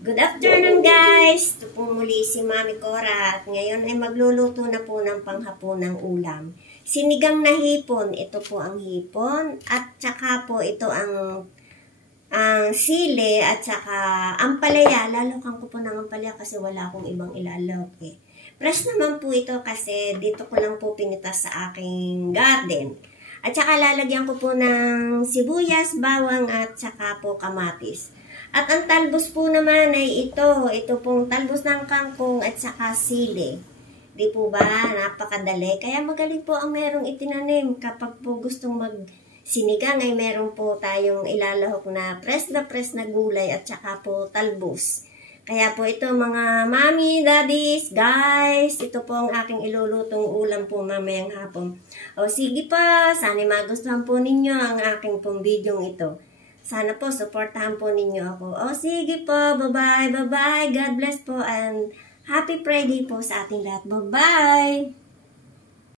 Good afternoon guys! Ito po muli si Mami Cora at ngayon ay magluluto na po ng panghapunang ulam. Sinigang na hipon, ito po ang hipon at saka po ito ang sili at saka ampalaya. Lalokan ko po ng ampalaya kasi wala akong ibang ilalawak eh. Fresh naman po ito kasi dito ko lang po pinitas sa aking garden. At saka lalagyan ko po ng sibuyas, bawang at saka po kamatis. At ang talbos po naman ay ito pong talbos ng kangkong at saka sili. Di po ba? Napakadali. Kaya magaling po ang merong itinanim. Kapag po gustong magsinigang ay meron po tayong ilalahok na press na gulay at saka po talbos. Kaya po ito mga mami, daddies, guys, ito po ang aking ilulutong ulam po mamayang hapon. O sige pa, sana magustuhan po ninyo ang aking pong videong ito. Sana po, supportahan po ninyo ako. O, sige po. Bye-bye. Bye-bye. God bless po. And happy Friday po sa ating lahat. Bye-bye.